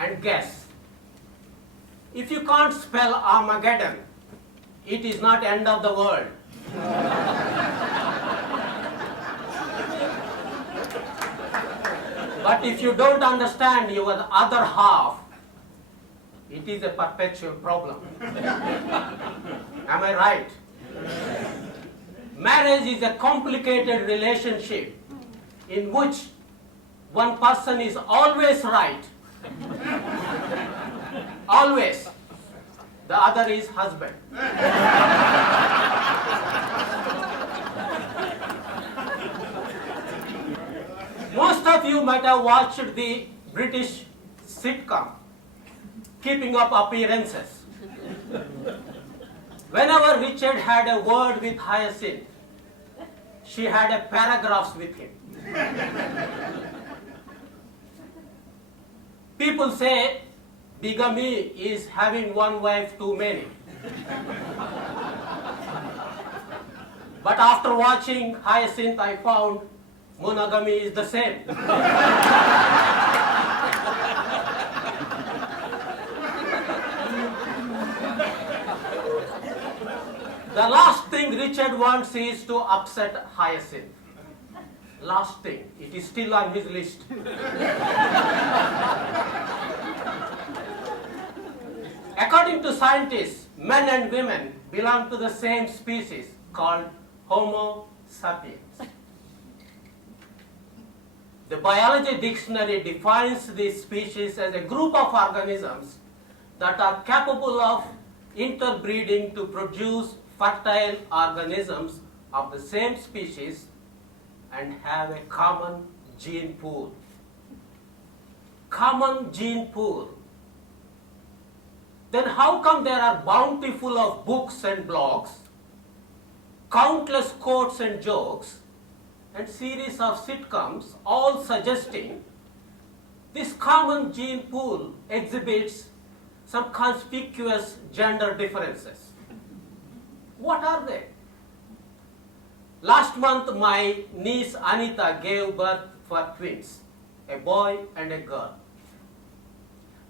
and guess. If you can't spell Armageddon, it is not end of the world. But if you don't understand your other half, it is a perpetual problem. Am I right? Marriage is a complicated relationship in which one person is always right. Always. The other is husband. Most of you might have watched the British sitcom, Keeping Up Appearances. Whenever Richard had a word with Hyacinth, she had a paragraphs with him. People say bigamy is having one wife too many. But after watching Hyacinth, I found monogamy is the same. The last thing Richard wants is to upset Hyacinth. Last thing. It is still on his list. According to scientists, men and women belong to the same species called Homo sapiens. The biology dictionary defines this species as a group of organisms that are capable of interbreeding to produce fertile organisms of the same species and have a common gene pool. Common gene pool. Then how come there are bountiful of books and blogs, countless quotes and jokes, and series of sitcoms all suggesting this common gene pool exhibits some conspicuous gender differences? What are they? Last month, my niece Anita gave birth for twins, a boy and a girl.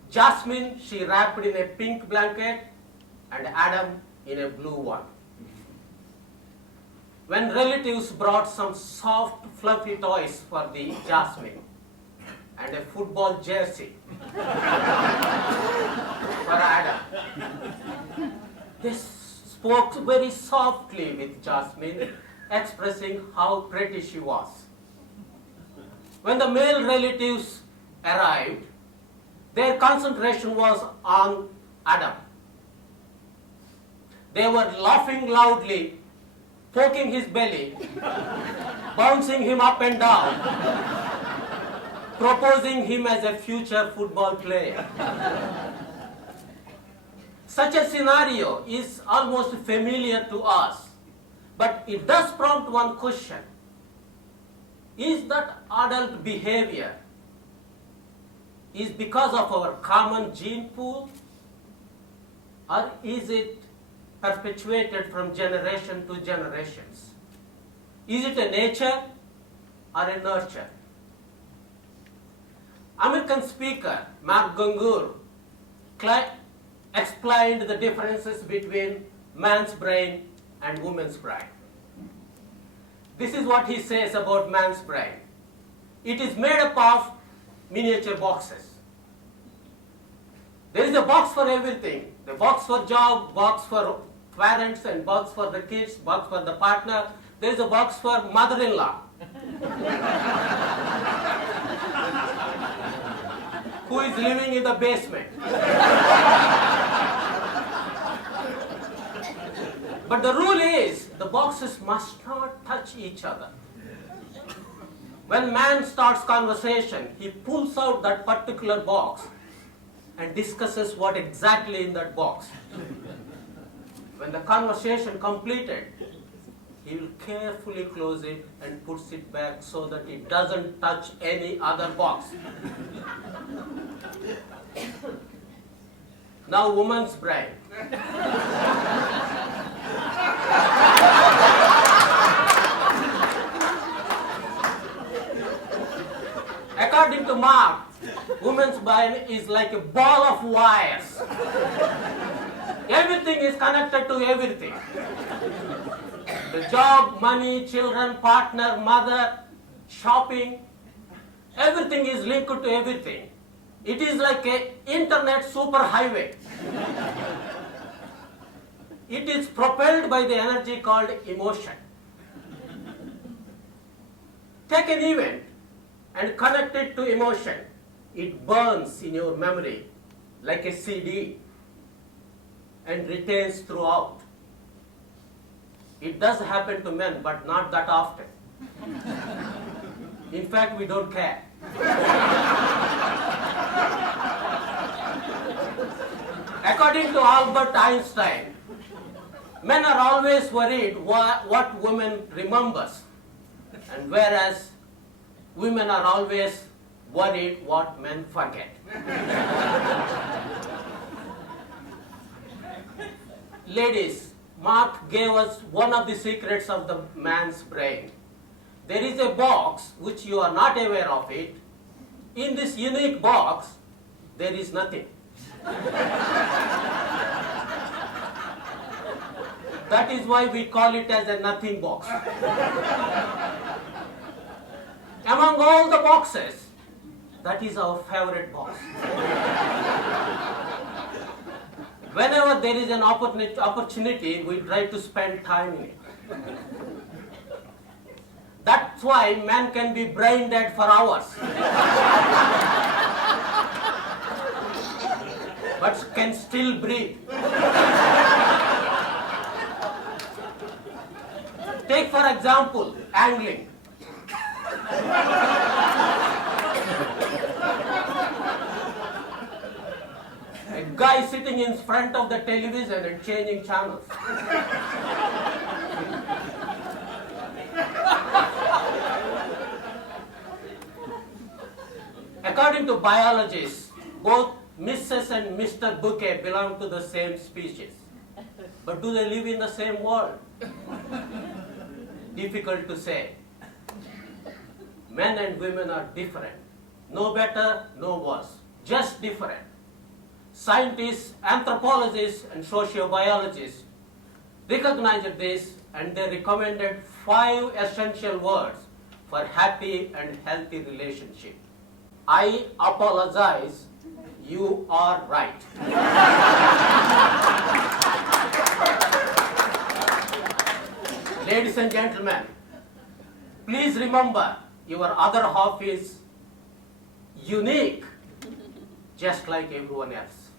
Jasmine, she wrapped in a pink blanket, and Adam in a blue one. When relatives brought some soft, fluffy toys for the Jasmine and a football jersey for Adam, they spoke very softly with Jasmine, expressing how pretty she was. When the male relatives arrived, their concentration was on Adam. They were laughing loudly, poking his belly, bouncing him up and down, proposing him as a future football player. Such a scenario is almost familiar to us, but it does prompt one question. Is that adult behavior is because of our common gene pool, or is it perpetuated from generation to generations? Is it a nature or a nurture? American speaker Mark Gungur explained the differences between man's brain and woman's brain. This is what he says about man's brain. It is made up of miniature boxes. There is a box for everything. The box for job, box for parents, and box for the kids, box for the partner. There is a box for mother-in-law who is living in the basement. But the rule is the boxes must not touch each other. When man starts conversation, he pulls out that particular box and discusses what exactly in that box. When the conversation completed, he will carefully close it and puts it back so that it doesn't touch any other box. Now, woman's brain. According to Mark, Woman's brain is like a ball of wires. Everything is connected to everything. The job, money, children, partner, mother, shopping, everything is linked to everything. It is like an internet superhighway. It is propelled by the energy called emotion. Take an event and connect it to emotion. It burns in your memory like a CD and retains throughout. It does happen to men, but not that often. In fact, we don't care. According to Albert Einstein, men are always worried what women remembers, and whereas women are always worried what men forget. Ladies, Mark gave us one of the secrets of the man's brain. There is a box which you are not aware of it. In this unique box, there is nothing. That is why we call it as a nothing box. Among all the boxes, that is our favorite box. Whenever there is an opportunity, we try to spend time in it. That's why man can be brain dead for hours. But can still breathe. Take for example, angling. A guy sitting in front of the television and changing channels. According to biologists, both Mrs. and Mr. Bouquet belong to the same species. But do they live in the same world? Difficult to say. Men and women are different. No better, no worse. Just different. Scientists, anthropologists, and sociobiologists recognized this, and they recommended 5 essential words for happy and healthy relationship. I apologize, you are right. Ladies and gentlemen, please remember your other half is unique, just like everyone else.